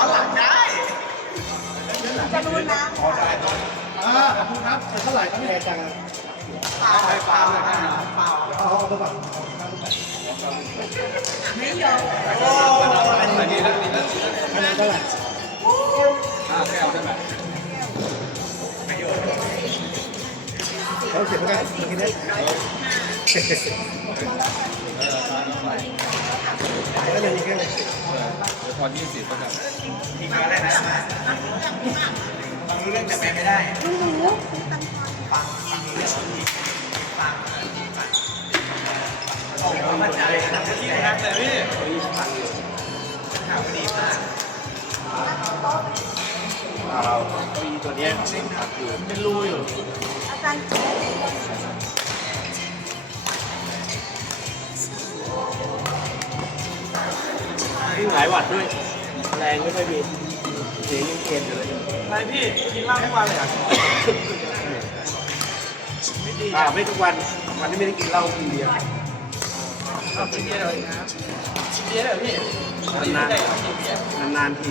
อนหลังได้จะรู้นะอ่าขอบคุณครับเป็นเท่าไหร่ครับเนี่ยจังเปล่าเปล่าเปล่าเอาเอาไปก่อนไม่ยอมโอ้ดีแล้วดีแล้วคะแนนเท่าไหร่อ่าแก้วได้ไหมเขาเสียบกันกินได้ ก็ยังมีแค่ไหนเดี๋ยวพอยี่สิบก็ได้ทีมอะไรนะฟังรู้เรื่องแต่แปลไม่ได้รู้รู้ฟังฟังรู้เรื่องฟังโอ้โหมั่นใจทำที่นักเลยพี่ข่าวดีมากเราเก้าอี้ตัวนี้เป็นรูอยู่อาจารย์ วิ่งหลายวัตต์ด้วย แรงไม่ค่อยมีเสียงยังเกมอยู่เลยอะไรพี่กินเหล้าทุกวันเลยอะอ่าไม่ทุกวัน วันที่ไม่ได้กินเหล้ากินเบียร์เอากินเบียร์เลยนะกินเบียร์เลยพี่นานได้กินเบียร์ๆนานๆที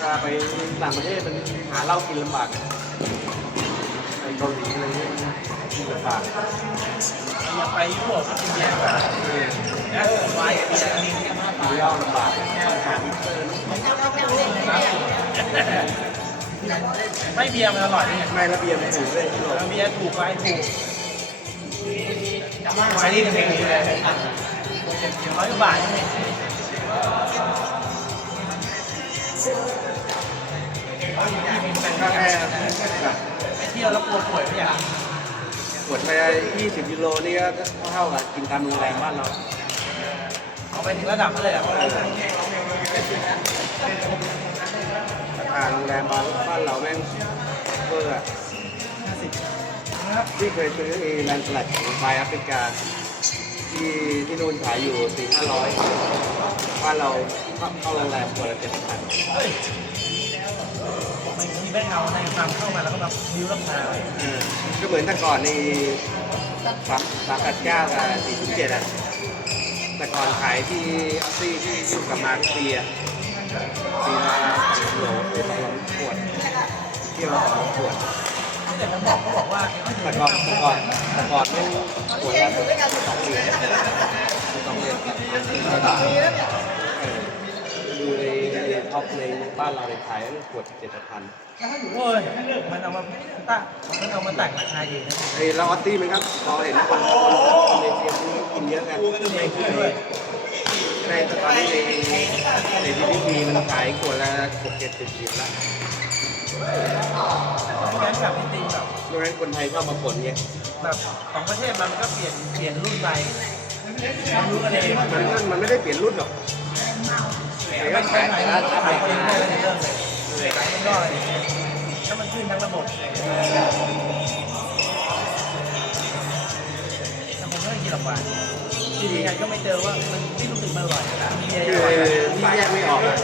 ถ้าไปต่างประเทศมันหาเหล้ากินลำบาก กินลำบากอยาไปยุโรปก็กินเบียร์แบบนะวายกับเบียร์นี่กินเหล้าลำบากต้องหามิเตอร์ไม่เบียร์มันอร่อยนี่ไงไม่ระเบียบถูกเลยที่เราเบียร์ถูกไว้ถูกไว้นี่เป็นเพลงนี้เลยร้อยกว่าบาทนี่ก็แค่ไปเที่ยวแล้วปวดป่วยไม่อยาก กดไป20กิโลนี่ก็เท่ากับกินตามโรงแรมบ้านเราเอาไปถึงระดับนั้นเลยอะราคาโรงแรมบ้านบ้านเราแม่งเบอร์อะที่เคยซื้อไอ้แลนด์สลัดของไฟแอฟริกาที่ที่นู่นขายอยู่สี่ห้าร้อยบ้านเราเข้าเข้าโรงแรมคนละเจ็ดพัน เฮ้ยมันมีแม่เงาในความเข้ามาแล้วก็แบบนิ้วราคาก็เหมือนแต่ก่อนในสามสามแปดเก้ากับสี่สิบเจ็ดอะแต่ก่อนขายที่ออสซี่ที่อยู่กับมาทุกปีอะปีละโหลไปสองขวดเที่ยวละสองขวดแต่ก่อนแต่ก่อนแต่ก่อนไม่ขวดละสองเหรียญสองเหรียญเออดูใน ในท็อปในบ้านเราในขายขวดเจ็ดพันโอ้ยมันเอามาตั้งมันเอามาแต่งราคาเองนะไอ้แล้วออสซี่มันก็พอเห็นคนคนในเซียนี่กินเยอะกันเองด้วยในตอนนี้ในในที่พีมันขายขวดละหกเจ็ดสิบสิบละไม่งั้นแบบจริงๆแบบดังนั้นคนไทยเข้ามาผลไงแบบของประเทศมันก็เปลี่ยนเปลี่ยนรุ่นไปรู้กันเองมันก็มันไม่ได้เปลี่ยนรุ่นหรอกแต่ก็ ไม่ขายขายแต่ร้าละนขายขายคนเองละได้แล้วเริ่มเลยขายข้างนอกเลยถ้ามันขึ้นทั้งระบบแต่ผมไม่ได้กินหรอกว่ากินยังไงก็ไม่เจอว่ามันไม่รู้สึกมันอร่อยมีเยคืออะที่แยกไม่ออกอะ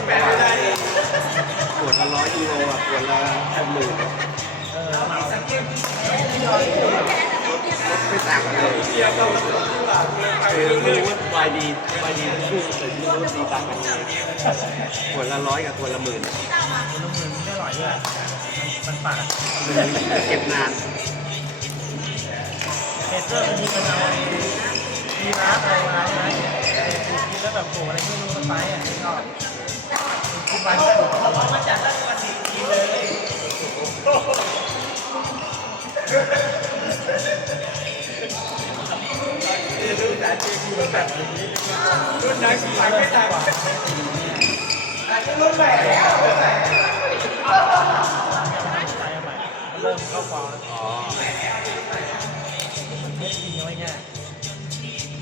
ขวดละร้อยยูโรอะขวดละเป็นหมื่น เออเมา ไม่ต่างกันเลยคือไม่รู้ว่าวายดีวายดีทั้งคู่แต่ไม่รู้ว่าดีต่างกันยังไงขวดละร้อยกับขวดละหมื่นคน้ำมือมันก็อร่อยด้วยมันปากเก็บนานเบเตอร์มันมีมันเอาไอ้มีร้านอะไรมาใช่ไหมถูกกินแล้วแบบโผล่อะไรไม่รู้มันไปอะชอบกินไปก็ถูกอร่อยมา จัดแล้วก็กินเลยรุ่นนั้นกินไปไม่ได้กว่ารุ่นใหม่แล้วรุ่นใหม่เริ่มเข้าฟองแล้วอ๋อไม่จริงไม่แง่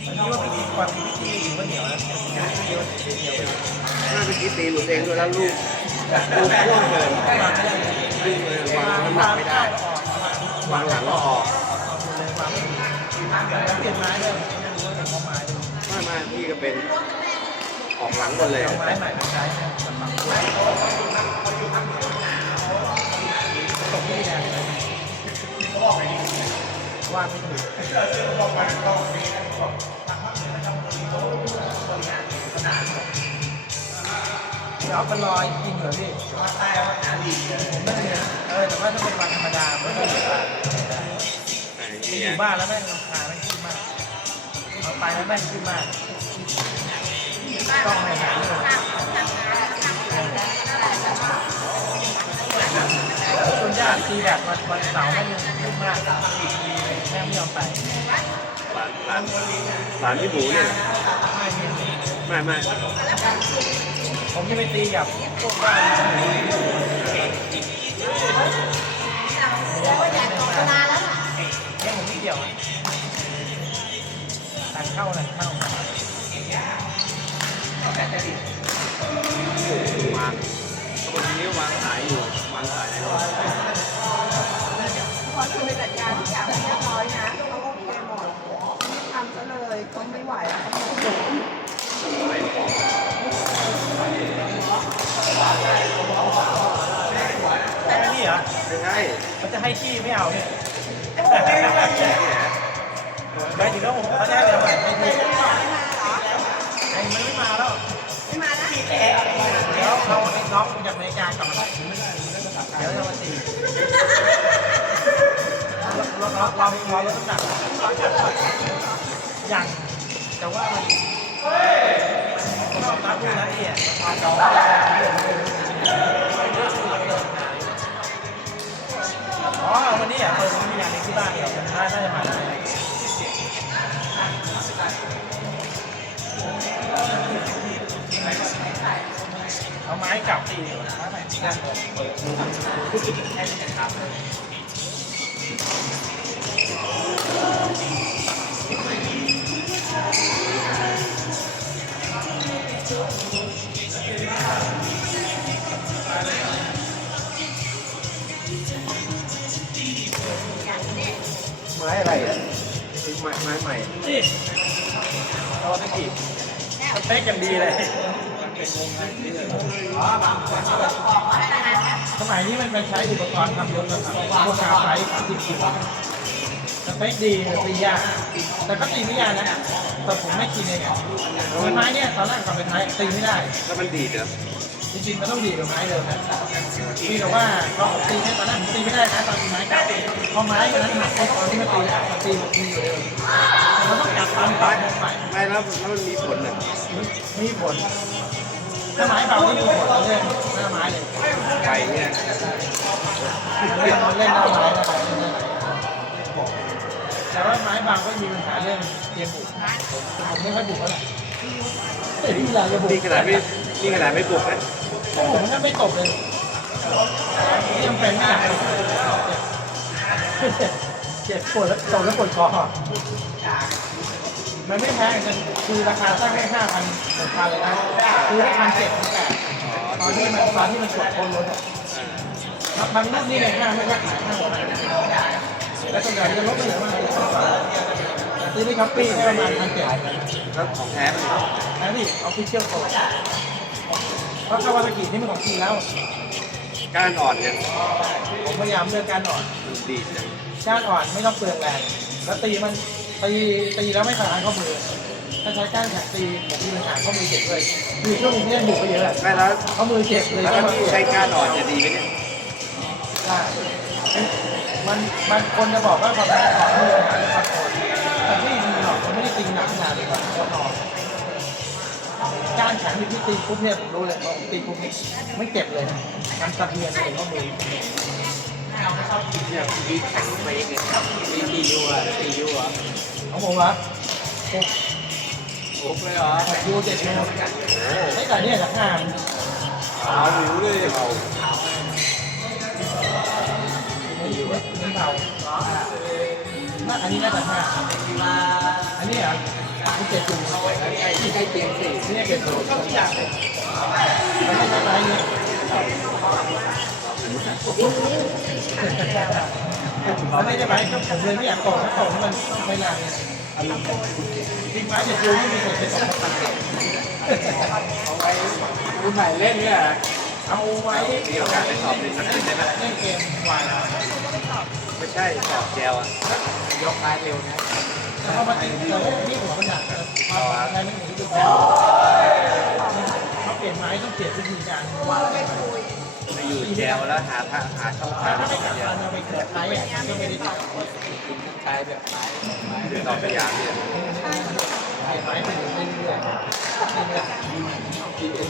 มันคิดว่ามีความมีวิธีอยู่ว่าเหนียวแล้วเหนียวเหนียวถ้าเมื่อกี้ตีหลุดเองด้วยแล้วลูกลูกพ่วงเลยวางไม่ได้ลูกเลยวางน้ำหนักไม่ได้วางหลังก็ออกเลยวางไม่ดีแล้วเปลี่ยนไม้ด้วย ก็เป็นออกหลังหมดเลยเอาไม้ใหม่มาใช้สำหรับด้วยตกที่แดงเลยวาดไม่ถูกพี่ออฟมันรอยกินเหรอพี่ภาคใต้ภาคหนาดีผมไม่ได้เออแต่ว่าถ้าเป็นวันธรรมดาไม่ต้องอยู่บ้านอยู่บ้านแล้วแม่งรำคาแม่งขึ้นมากเอาไปแล้วแม่งขึ้นมาก ส่วนญาติตีแบบวันวันเสาร์แม่งยังขึ้นมากแม่งไม่ยอมไปหลานหลานพี่หมูเนี่ยไม่ไม่ผมจะไปตีกับพวกบ้านแล้วก็อยากตกนานแล้วน่ะเนี่ยผมไม่เกี่ยวตัดเข้าตัดเข้า วางคนนี้วางสายอยู่วางสายในรถพอคุณไปจัดการทุกอย่างเรียบร้อยนะเขาโอเคหมดทำซะเลยเขาไม่ไหวแล้วเขาไม่ไหวแค่นี้เหรอไม่ใช่เขาจะให้ที่ไม่เอาเนี่ยเนี่ถึงว่าผมเขาจะให้ไปทำไมไม่ที่ เราเราเราเราเราต้องหนักอย่างแต่ว่ามันชอบรับดูนะเอี่ยมันพาอ๋อวันนี้อะเปิดมีงานในที่บ้านเนี่ยน่าจะมาได้เอาไม้กลับตีไม้ใหม่ตีกัน ไม้อะไรอะไม้ไม้ใหม่นี่เราตะกี้สเปคอย่างดีเลยสมัยนี้มันเป็นใช้อุปกรณ์ทำรถนะครับพวกกาไฟติดตัวสเปคดีตียากแต่ก็ตีไม่ยากนะแต่ผมไม่กินเองอะคือไม้เนี่ยตอนแรกก่อนเป็นไม้ตีไม่ได้แล้วมันดีดเหรอจริงๆมันต้องดีกับไม้เดิมนะ พี่แต่ว่าเราตีให้ตอนแรกผมตีไม่ได้นะตอนไม้เก่าพอไม้มันนั้นหักตอนที่มันตีแล้วมันตีมันตีอยู่เดิมเราต้องกลับตามปลายใหม่ไม่แล้วแล้วมันมีผลเหรอมีผลถ้าไม้เบาไม่มีผลเราเล่นหน้าไม้เลยไก่เนี่ยเล่นเล่นหน้าไม้ได้เล่นได้แต่ว่าไม้บางก็มีปัญหาเรื่องเตียมบุกผมไม่ค่อยบุกเท่าไหร่แต่ที่เราจะบุกนี่ขนาดไม่นี่ขนาดไม่ปลุกนะผมแทบไม่ตกเลย นี่ยังเป็นไม่หนักเจ็บปวดแล้วตกแล้วปวดคอมันไม่แพงกันคือราคาตั้งแค่ห้าพันหกพันเลยนะคือได้พันเจ็ดพันแปดตอนที่มันตอนที่มันตรวจคนรถอะบางรุ่นนี่เลยห้าไม่ค่อยขายห้าหกพันแล้วส่วนใหญ่จะลดไม่เหลือมากซื้อที่ช้อปปี้ประมาณพันเจ็ดแล้วของแท้มันนะนี่เอาฟิเชียลโตเพราะคาวาซากินี่เป็นของจริงแล้ว ก้านอ่อนเนี่ยผมพยายามเลือกการอ่อนมันดีดจังก้านอ่อนไม่ต้องเปลืองแรง แล้วตีมันตีตีแล้วไม่ขาดข้อมือ ถ้าใช้ก้านแข็งตีผมมีปัญหาข้อมือเจ็บด้วยคือช่วงนี้เนี่ยบุกไปเยอะไม่แล้วข้อมือเจ็บเลยแล้วก็ถ้ามาเปลี่ยน ใช้ก้านอ่อนจะดีไหมเนี่ยได้มันมันคนจะบอกว่าความแรงอ่อนมือหาเรื่องความโอนแต่ไม่ดีหรอกมันไม่ได้ตีหนักขนาดนี้หรอกคนอ่อน ก้านแข็งที่ตีปุ๊บเนี่ยผมรู้เลยว่าผมตีปุ๊บนี่ไม่เจ็บเลยมันสะเทือนเลยข้อมือเนี่ยมีแข็งไปเองเนี่ยมีตียูอะตียูอะของผมวะหกโอ้เลยเหรอหกยูเจ็ดยูไม่แต่เนี่ยจากห้าเอาหนูเลยเอาไม่อยู่ะไม่เบาน่าอันนี้น่าจะห้าอันนี้เหรอ นี่เจ็ดยูที่ใกล้เคียงสี่นี่เจ็ดยูแล้วไม่ใช่อะไรเนี่ยแล้วไม่ได้ไหมก็ผมเลยไม่อยากตกถ้าตกมันไม่นานเนี่ยจริงไมเจ็ดยูไม่มีคนจะตกตายเอาไว้รุ่นใหม่เล่นเนี่ยเอาไว้มีโอกาสไปสอบเรียนนักเล่นเกมวายไม่ใช่สอบแจวอะยกท้เร็วนะ แล้วพอมาตีเรานี่หัวมันหนักเลยพอะไรไม่ถึงจุดแล้วเขาเปลี่ยนไม้ต้องเปลี่ยนวิธีการว่าไปคุยไปอยู่แจวแล้วหาทางหาช่องทางถ้าไม่กลับมาเราไปเกิดไม้อะก็ไม่ได้จับใช้แบบไม้ไม้เดี๋ยวต่อพยายามเนี่ยไม้ไปเรื่อยเปลี่ยน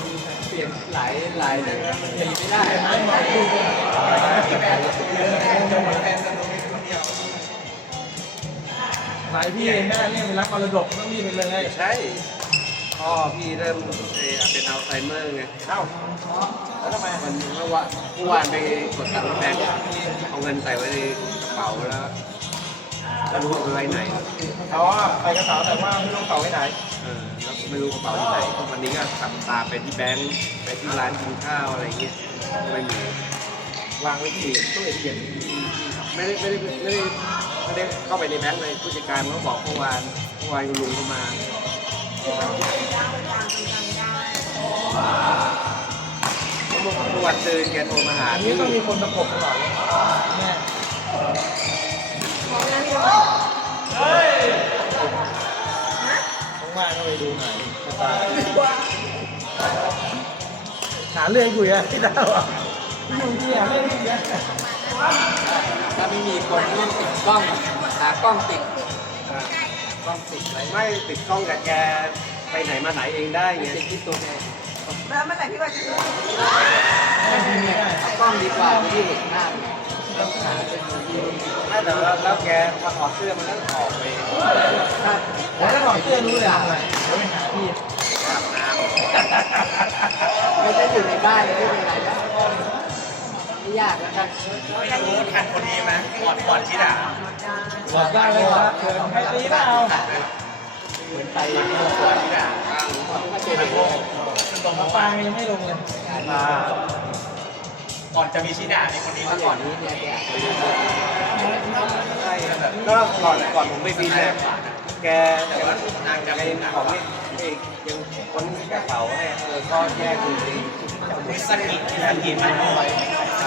เปลี่ยนหลายหลายนะมันตีไม่ได้ไม้ไม้หมอดู หลายพี่แม่เนี่ยไปรับมรดกต้องรีบไปเลยใช่พ่อพี่เริ่มเอ่อเป็นอัลไซเมอร์ไงเอ้าแล้วทำไมมันเมื่อวานเมื่อวานไปกดตังค์แบงค์เอาเงินใส่ไว้ในกระเป๋าแล้วไม่รู้เอาไปไว้ไหนเขาไปกระเป๋าแต่ว่าไม่รู้เป๋าไว้ไหนเออแล้วไม่รู้กระเป๋าอยู่ไหนวันนี้ก็ขับตามไปที่แบงค์ไปที่ร้านกินข้าวอะไรเงี้ยไม่มีวางไว้ที่ตู้เอทีเอ็มไม่ได้ไม่ได้ไม่ได้ ไม่ได้เข้าไปในแบงค์เลยผู้จัดการเขาบอกเมื่อวานเมื่อวานคุณลุงเขามาเมื่อวันตื่นแกโทรมาหาอันนี้ต้องมีคนประกบตลอดเลยแม่มองนั่นเลยว่างไปดูหน่อยตล์หาเรื่องคุยอะพี่ดาวอะอยู่ที่หาเรื่องคุยอะ ถ้าไม่มีคนเล่ติดกล้องหากล้องติดกล้องติดอะไรไม่ติดกล้องกับแกไปไหนมาไหนเองได้ไงติดที่ตัวแม่แล้วเมื่อไหร่พี่ว่าจะซื้กล้องดีกว่าที่เห็นหน้าต้องหาเป็นทีไม่แต่ว่าแล้วแกพอถอดเสื้อมันก็ออกไปถ้าผมก็ถอดเสื้อรู้เลยอะไรไปหาพี่อาบน้ไม่ได้อยู่ในบ้านไม่เป็นไร ไม่ยากแล้วกันทันคนนี้ไหมก่อนก่อนที่ด่าบอกได้เลยว่าใครตีเปล่าเหมือนไปก่อนที่ด่าข้างก็เจอโลกมาปางยังไม่ลงเลยก่อนจะมีชิดามีคนนี้เมื่อก่อนนี้เนี่ยเนี่ยใช่ก็ก่อนก่อนผมไปบินเนี่ยแกแต่ว่านางจะไปของนี่เองยังคนกระเป๋าให้เออก็แยกดูดีสกิดสกิดมันก็สกิด แ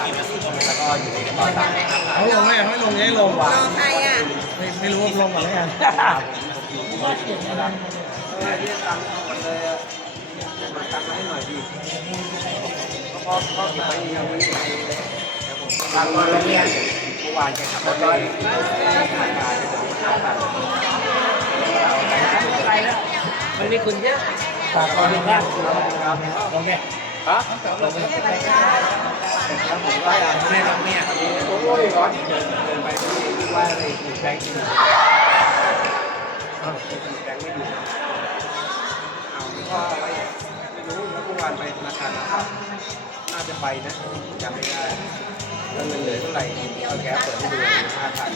ล้วก็อยู่ในกระเป๋าตังค์เขาลงไหมเขาลงยังไม่ลงว่ะรอใครอะไม่ไม่รู้ว่าลงหรือยังเออเรียกตังค์หมดเลยอะมาตังค์มาให้หน่อยดิก็พอพอเก็บไว้ย่างนี้ไงตังค์มาแล้วเนี่ยเมื่อวานแกขับรถไปถ่ายการไปถึงห้าพันไม่ได้คุณเยอะฝากก่อนนะลงแค่ฮะลงแค่ แล้วผมก็แม่กับเมียคนนี้โอ้ยร้อนเดินเดินไปที่ว่าอะไรถูกแบงค์ที่อ้าวถูกแบงค์ไม่อยู่เอาก็ไม่รู้แล้วเมื่อวานไปธนาคารนะครับน่าจะไปนะจำไม่ได้แล้วเงินเหลือเท่าไหร่ก็แกเปิดให้ดูห้าพัน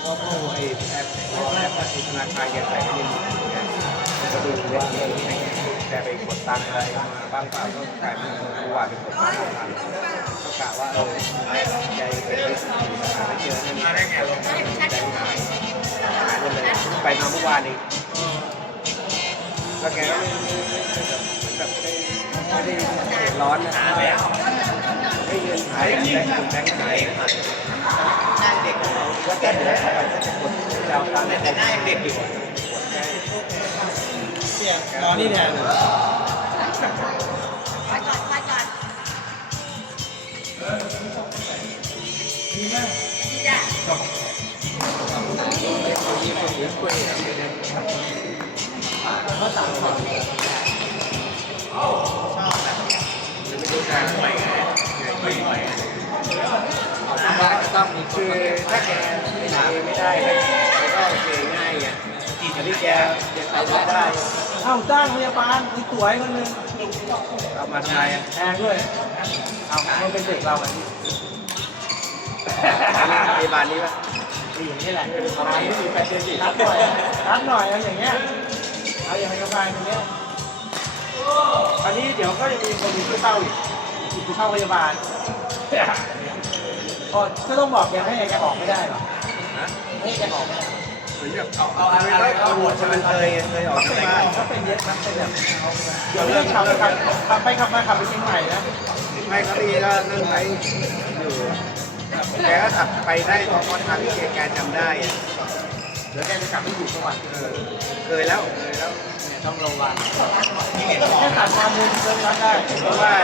เพราะพวกไอ้แอปพอแอปธนาคารแกใส่ให้ในมือถือไง ก็ดูว่าเออแกไปกดตังค์อะไรมาบ้างเปล่าก็กลายเป็นเมื่อวานไปกดตังค์ห้าพันก็กะว่าเออใจเกิดไม่หาไม่เจอนั่นมาได้ไงลงใจหายหายหมดเลยไปมาเมื่อวานเองแล้วแกก็ไม่ไม่ไม่แบบเหมือนแบบไม่ได้ไม่ได้ร้อนนะแล้วไม่เงินหายแบงค์แบงค์หายหน้าเด็กแล้วแกเดือดไปก็จะกดจะเอาตังค์แต่หน้ายังเด็กอยู่กดแกเสี่ยงรอนี่แทนไปก่อนไปก่อนดีมากจ้ะเขาสั่งก่อนไม่รู้การไหวไงไหวไหวออกมาบ้านก็ต้องมีคคืนอถ้าแกไม่หาไม่ได้ นนี้แกแกไปไม่ได้เอ้าจ้างพยาบาลสวยคนนึงเอามาทำไมอะแพงด้วย เอามันเป็นเด็กเราอะพยาบาลนี้ป่ะที่อยู่นี่แหละประมาณนี้แปดเดือนสี่รับหน่อยรับหน่อยเอาอย่างเงี้ย เอาอย่างพยาบาลคนเนี้ยอันนี้เดี๋ยวก็จะมีคนอยู่ช่วยเช่าอีกอีกคือเข้าพยาบาลก็ก็ต้องบอกแกให้แกออกไม่ได้หรอฮะให้แกออกไม่ได้เห มือนแบบเอาเอาอะไรเอาหัวชมันเคยเคยออกจากบ้านก็เป็นเย็ดนะเป็นแบบเดี๋ยวเรื่องขับขับขับไปขับมาขับไปเชียงใหม่นะไม่เขาดีก็นั่งไปอยู่แกก็ขับไปได้เพราะทางที่แกจำได้เดี๋ยวแกจะกลับไปอยู่จังหวัดเออเคยแล้วเคยแล้วเนี่ยต้องระวังแค่ขาดความมือเดินรับได้เพราะว่า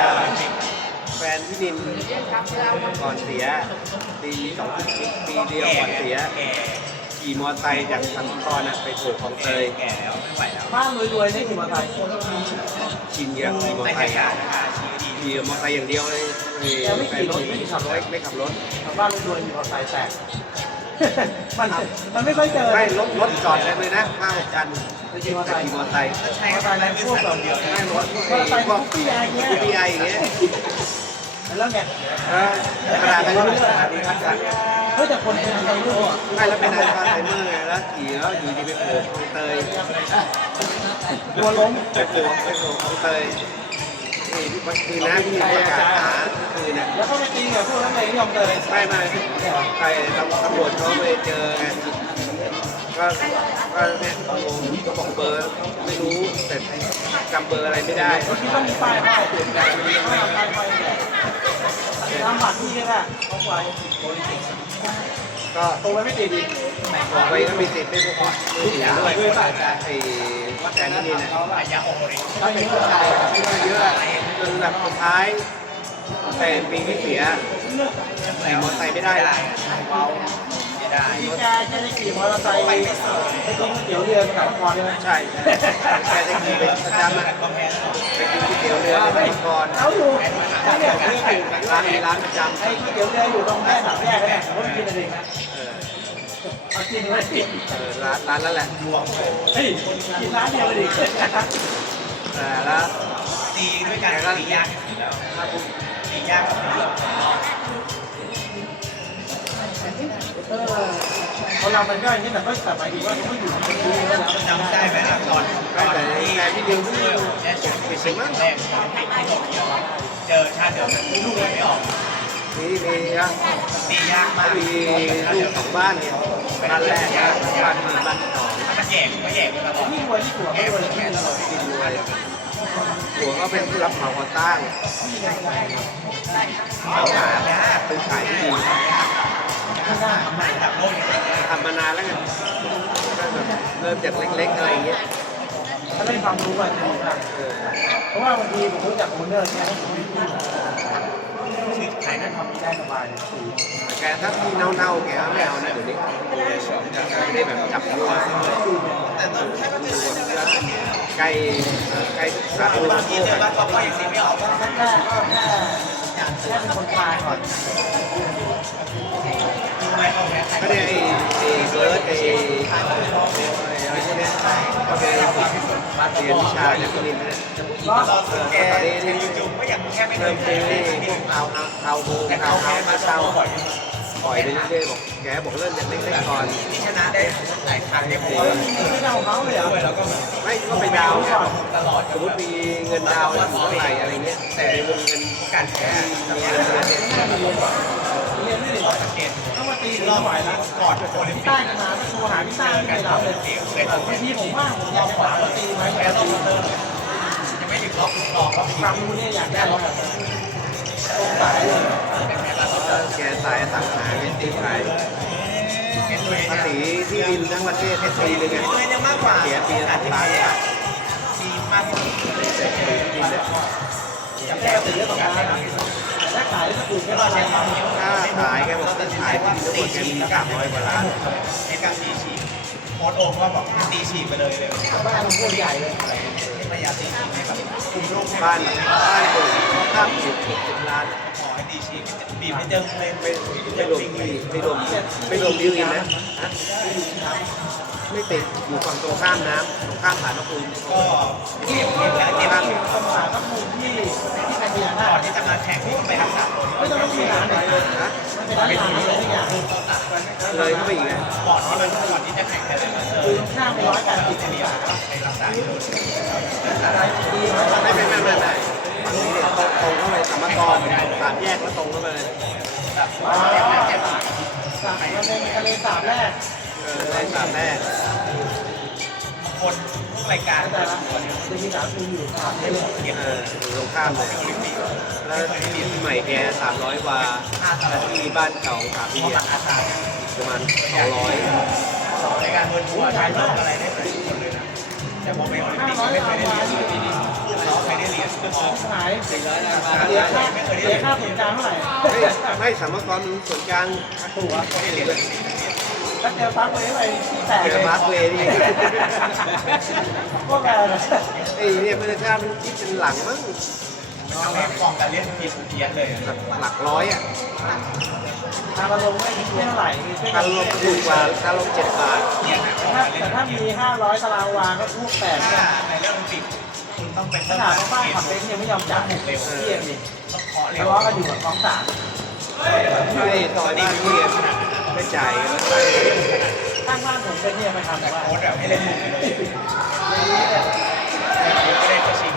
แฟนพี่นินก่อนเสียปีสองปีปีเดียวก่อนเสีย ขี่มอเตอร์ไซค์จากสันคอนอะไปโผล่คลองเตยบ้านรวยๆนี่ขี่มอเตอร์ไซค์ชินเยอะขี่มอเตอร์ไซค์อะขี่มอเตอร์ไซค์อย่างเดียวเลยแฟนไม่ขับรถไม่ขับรถบ้านรวยๆมีมอเตอร์ไซค์แตกมันมันไม่ค่อยเจอไม่รถรถจอดเลยเลยนะห้าหกคันไม่ใช่แต่ขี่มอเตอร์ไซค์ใช้มอเตอร์ไซค์แล้วพวกแบบเดียวไม่รถพวกมอเตอร์ไซค์พวกพี่ไอเงี้ยพีไออย่างเงี้ยแล้วไงเออธรรมดากันเรื่อยเฮ้ยแต่คนเป็นอะไรไม่รู้อะไม่แล้วเป็นอะไรไซเมอร์ไงแล้วขี่แล้วอยู่ดีไปโผล่คลองเตยกลัวล้มไปโผล่ไปโผล่คลองเตยนี่วันคืนนะที่มีประกาศหาคืนน่ะแล้วก็ไปตีกับพวกนั้นเองยอมเลยไม่ไม่ใครตำตำรวจเขาไปเจอไงก็ก็เนี่ยก็บอกเบอร์ไม่รู้แต่จำเบอร์อะไรไม่ได้คิดว่ามีป้ายป้ายเปลี่ยนใจป้ายป้ายป้าย ทำบัตรที่แค่เอาไว้ก็ตรงไปไม่ติดดิบอกไปก็มีสิทธิ์ไม่พอไม่ถึงด้วยไอ้แทนนี่นะถ้าออกเลย่างนี้ก็ตายเยอะจนแบบสุดท้ายแต่ปีที่เสียใส่มอเตอร์ไซค์ไม่ได้เละที่แกจะได้ขี่มอเตอร์ไซค์ไปกินก๋วยเตี๋ยวเรือกับนครใช่ไหมใช่แกจะขี่เป็นประจำอะไปกินก๋วย เตี๋ยวเรือในมังกรเขาอยู่ใช่เนี่ยร้านร้านประจำไอ้ก๋วยเตี๋ยวเรืออยู่ตรงแม่สามแยกเนี่ยผมกินอะไรนะเออเอาจริงเลยเออร้านร้านนั่นแหละเฮ้ยกินร้านเดียวเลยดิแต่แล้วตีด้วยกันตียากอยู่แล้วตียากกับเรื่องเอ อเขาเรามันก็อย่างนี้แต่ก็แต่หมายถึงว่าเขาอยู่คนดูแล้วมันจำได้ไหมล่ะก่อนไม่แต่แต่พี่ดิวพี่ดิวแค่จุดปิดสิมั้งแรกที่โตเกียวเจอชาติเดิมลูกไม่ออกมีมีนะตียากมากมีลูกสองบ้านเนี่ยบ้านแรกบ้านหนึ่งบ้านสองมันแยกมันแยกตลอดที่รวยที่หัวไม่รวยที่ตลอดกินรวยหัวก็เป็นผู้รับเหมาก่อสร้างเขาหายากเป็นขายที่ดิ นข้างหน้าหายจากโลกอย่างนี้ทำมานานแล้วไงเริ่มจากเล็กๆอะไรอย่างเงี้ยถ้าได้ความรู้มันดีมากเพราะว่าบางทีผมรู้จักโอนเนอร์เนี่ยผมไม่รู้คือขายนั่นทำได้สบายแต่แกถ้าที่เน่าๆแกไม่เอานะเดี๋ยวนี้ไม่ได้แบบจับตัวแต่ตองแค่ว่าจะใกล้ใกล้สาธุบางทีเจอว่าเขาก็ยังตีไม่ออกแรกแรกก็แค่แค่เป็นคนคลายก่อน ก็เนี่ยไอ้ไอ้เบิร์ดไอ้อะไรพวกเนี้ยก็เป็นเรียนวิชาจากคนนี้นะแกในยูทูบก็ยังแค่ไม่เคเริ่ยเคเป็ยนเล่นพวกเอาเอาเอาโบเอาเอามาเศร้าปล่อยไปเรื่อยๆบอกแกบอกเริ่มจากเล็กๆก่อนที่ชนะได้หลายครั้งเนี่ยผมไม่ได้ของเขาเลยอแล้วก็ไม่ก็ไปดาวตลอดสมมติมีเงินดาวน์เท่าไหร่อะไรเงี้ยแต่ในวงเงินการแค่มีเงินเดือนเนี่ยเรียนไม่ได้หรอกสังเกตถ้ามาตีรรออบบไหวแล้วกอนโอลิมพี่ปิใต้กจะมาโทรหาพี่เจใต้อไม่กันได้รับนเลยเสียเลยตอนบางทีผมว่าผมอยากจะถามาตีไหมแต่ต้องเติมยังไม่ถึงรอบรอบรอบความรู้เนี่ยอยากได้แล้วแบบตรงสายเลยแกตายสั่งหาเงินตีขายเป็นตัวเองภาษีที่ดินทั้งประเทศเป็นปีหนึงไงตัวเยังมากกว่าเสียปีละที่ล้านมีมากที่สุดเสียปีที่นเนี่ยอยากได้ตีเยอะกว่านั้นแต่ถ้า ขายก็คือไม่ก็รอใช้ความทำคิดถ้าขายแกบอกจะขายที่ดินทั้งหมดแกมีสามร้อยกว่าล้านในการตีฉีกโค้ดโอมก็บอกตีฉีกไปเลยเลยบ้านพวกใหญ่เลยพยายามตีฉีกให้แบบคุมลูกบ้านบ้านปลูกข้ามสิบสิบล้านขอให้ตีฉีกบีบให้เจอเลยไม่ไม่รวมที่ไม่รวมไม่รวมดิวอินนะไม่ติดอยู่ฝั่งตรงข้ามน้ำตรงข้ามฐานพระภูมิก็เก็บเก็บแล้วเก็บที่สมสารก็มูลที่ที่ ก่อนที่จะมาแข่งที่ไปรักษาตัวไม่ต้องมีหาไหนเลยนะมันเป็นร้านอาหารอะไรทุกอย่างเลยเข้าไปอีกนะก่อนที่มันก่อนที่จะแข่งกันเลยมาเจอคือข้ามไปร้อยแปดสิบองศาไปรักษาอยู่อะไรดีไมไม่ไม่ไม่ไม่ไม่ฝั่งนี้เนี่ยตรงตรงเข้าไปสามกรสามแยกแล้วตรงเข้าไปเลยสามเป็นทะเลสาบแรกเออได้สามแรก รายการแต่ละจะมีสามคืออยู่สามได้เลยเอออยู่ตรงข้ามเลยแล้วที่ใหม่แกสามร้อยกว่าแล้วที่บ้านเก่าสามปีประมาณสองร้อยในการเวินทัวร์ใช้เรื่องอะไรได้หลายคนเลยนะแต่พอไปโอลิมปิกไม่เคยได้เหรียญเลยเราไม่ได้เรียญก็ออหายสี่ร้อยนะมาเสียค่าเสียค่าส่วนกลางเท่าไหร่ไม่ไม่สามกรส่วนกลางถูกอะไม่ได้เหรียญ เลยแล้วเจอปั๊บไปไปที่แตกเจเลอยมาร์คเวย์นี่ก็แกเลยไอ้เนี่ยมันจะมันคิดเป็นหลังมั้งทำให้กองการเล่นผิดเพี้ยนเลยหลักร้อยอะทางมาลงไม่ไม่เท่าไหร่มีช่วยการลงถูกกว่าการลงเจ็ดบาทแต่ถ้าแต่ถ้ามี 500ตารางวาก็ลูกแตกถ้าในเรื่องโอลิมปิกคุณต้องเป็นขนาดของบ้านขับเบนซ์ยังไม่ยอมจับเร็วเที่ยงดิต้องเคาะเร็ทะวเลาะกันอยู่กับกองสามไอ้ซอยบ้านพี่ ไม่จ่ายแล้วไปข้างบ้านผมเป็นเนี่ยไปทำแต่ว่าโค้ดแบบให้เล่นมุกเลยในนี้เนี่ยไม่ได้ก็ชิง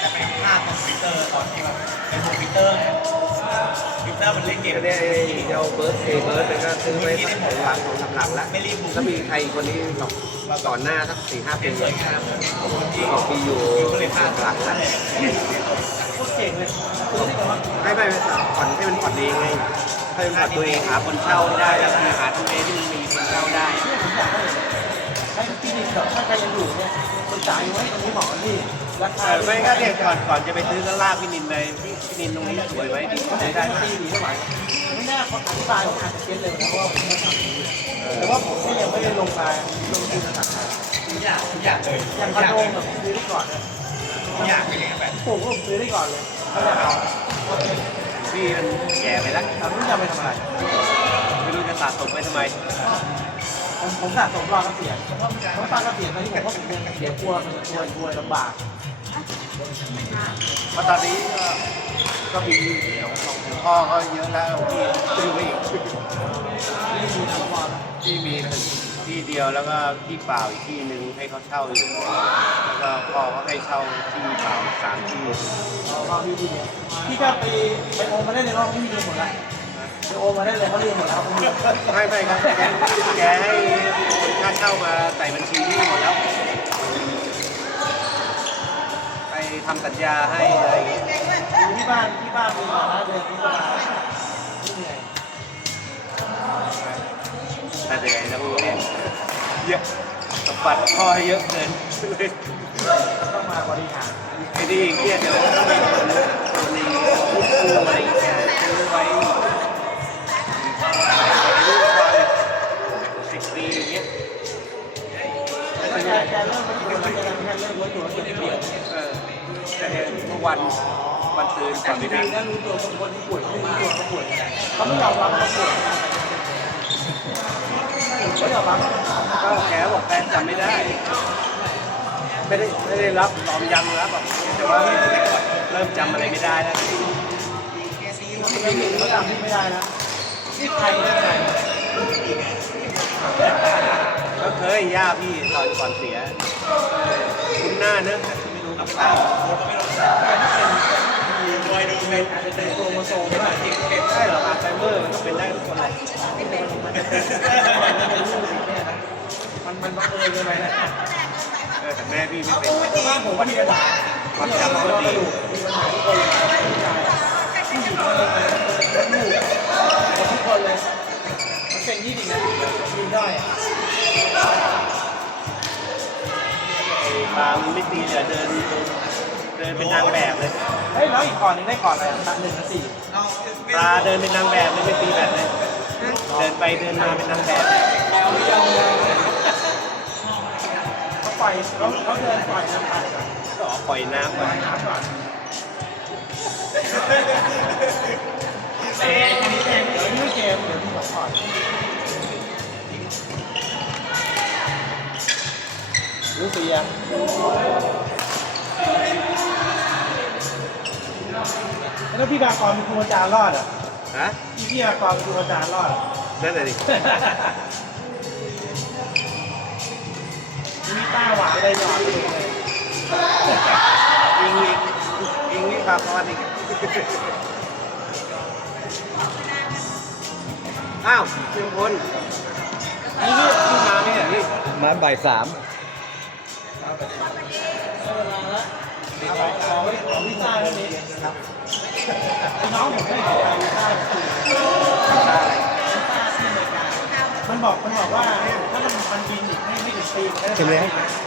แต่เป็นภาพคอมพิวเตอร์ตอนที่แบบเป็นคอมพิวเตอร์ไงคอมพิวเตอร์มันเล่นเกมก็ได้เจ้าเบิร์ดเอเบิร์ดแล้วก็ซื้อไว้ของหลังของหลังแล้วไม่รีบบุกแล้วมีใครคนนี้หรอกก่อนหน้าสักสี่ห้าปีเป็นสวยงามออกปีอยู่ก็เลยพลาดหลังแล้ว โคตรเก่งเลยซื้อได้กับว่าไม่ไม่ผ่อนให้มันผ่อนเองไงให้มันผ่อนตัวเองหาคนเช่าได้แล้วก็หาทำเลที่มันมีคนเช่าได้เนี่ยผมอยากให้ให้ที่ดินแบบถ้าใครยังอยู่เนี่ยคนจ่ายไว้ตรงนี้หมาะที่ราคาไม่ก็เนี่ยก่อนก่อนจะไปซื้อก็ลากพี่นินเลยพี่พี่นินตรงนี้สวยไว้ที่ไม่ได้ได้ได้ตีหนีไม่ไหวไม่น่าเขาอธิบายผมอาจจะเก็ตเลยนะว่าผมไม่ทำแต่ว่าผมก็ยังไม่ได้ลงมาลงทุนสักทุกอยากอยางเลยอย่างคอนโดแบบซื้อก่อนเลยทุก อย่างเป็นอย่างนั้นแบบผมก็ซื้อได้ก่อนเลยเขาอยากเอาพี่มันแก่ไปแล้วแต่ไม่รู้จะไปทำอะไรไม่รู้จะสะสมไปทำไมผมผมสะสมรอเกษียณเพราะตอนเกษียณตอนนี้ผมก็ผมยังเดี๋ยวกลัวมันจะกลัวกลัวลำบากเพราะตอนนี้ก็ก็มีของของพ่อก็เยอะแล้วที่ซื้อไปอีกไม่มีทางพอแล้ว ที่มีที่เดียวแล้วก็ที่เปล่าอีกที่หนึ่งให้เขาเช่าอยู่ แล้วก็พ่อก็ให้เช่าที่เปล่าอีกสามที่เอาเอาพี่ดีเนี่ยพี่ก็ไปไปโอมมาได้เลยรอบพี่เรียนหมดแล้วไปโอมมาได้เลยเขาเรียนหมดแล้วเขาเรียนไม่ไม่ครับแกแกให้คนค่าเช่ามาใส่บัญชีที่หมดแล้ว ไปทำสัญญาให้อะไรอย่างเงี้ยอยู่ที่บ้านที่บ้านมีมาแล้วเดือนนี้ก็มาไม่เหนื่อยแต่เดี๋ยวนะพวกเนี้ย เยอะสมบัติพ่อให้เยอะเกินต้องมาบริหารไอ้นี่เครียดเดี๋ยวต้องมีคนคนนี้พูดคูอะไรอย่างเงี้ยซื้อไว้สิบปีอย่างเงี้ยแล้วแกแกเริ่มไม่อยู่แล้วแกแกเริ่มรู้ตัวว่าตัวเปลี่ยนเออแต่เนี่ยเมื่อวันวันตื่นก่อนจไปรินั่งงๆแล้วรู้ตัวคนคนที่ป่วยไม่รู้ตัวเขาป่วยเขาไม่ยอมรับเขาป่วยเขายอมรับ ก็แกบอกแฟนจำไม่ได้ ไม่ได้ไม่ได้รับยอมยังรับแบบแต่ว่าเริ่มจำอะไรไม่ได้แล้วไม่มีเขาจำที่ไม่ได้นะที่ใครได้ไงก็เคยย่าพี่ตอนก่อนเสีย คุ้นหน้าเนอะไม่รู้กับตาโดยดูเป็นอาจจะเป็นโครโมโซมด้วยเป็นได้หรออัลไซเมอร์มันก็เป็นได้ทุกคนแหละมันมันบัง เอิญเลยไหมนะเออแต่แม่พี่ไม่เป็นแต่บ้านผมก็มีปัญหาความจำมันก็ดีมีปัญหาทุกคนเลยผู้หญิงคนหนึ่งเลยลูกทุกคนเลยมันเป็นยี่สิบนาทียิงได้อะไอ้ปลามันไม่ตีเลยเดินเดินเป็นนางแบบเลย เฮ้ยแล้วอีกก่อนหนึงได้ก่อนอะไรตัดหนึ่งกับสี่ปลาเดินเป็นนางแบบเลยไม่ตีแบบเลย เดินไปเดินมาเป็นนางแบบเขา ปล่อยเขาเขาเดินปล่อยน้ำตาลก่อนก็ออกปล่อยน้ำปก่ล่ออนยน้ำก่อนเอ๊ะอันนี้เกมเดี๋ยวนี่เกมเดี๋ยวพี่บอกก่อนรู้สึกยังแล้วพี่บากรเป็นครูอาจารย์รอดอะฮะพี่พี่บากรเป็นครูอาจารย์รอดอะ นั่นแหละดิ ต้าหวานเลยหยอดเลยยิงอีกยิงนี่ปลาคอนอีกอ้าวเพียงพลนี่นี่นี่มาไหมเนี่ยนี่มาบ่ายสามเอาไปเอาไว้เอาวิซ่าเท่านี้น้องผมไม่ขอไปวิซ่าคือวิซ่าที่อเมริกามันมันบอกมันบอกว่าถ้ามันมันบิน อีกไ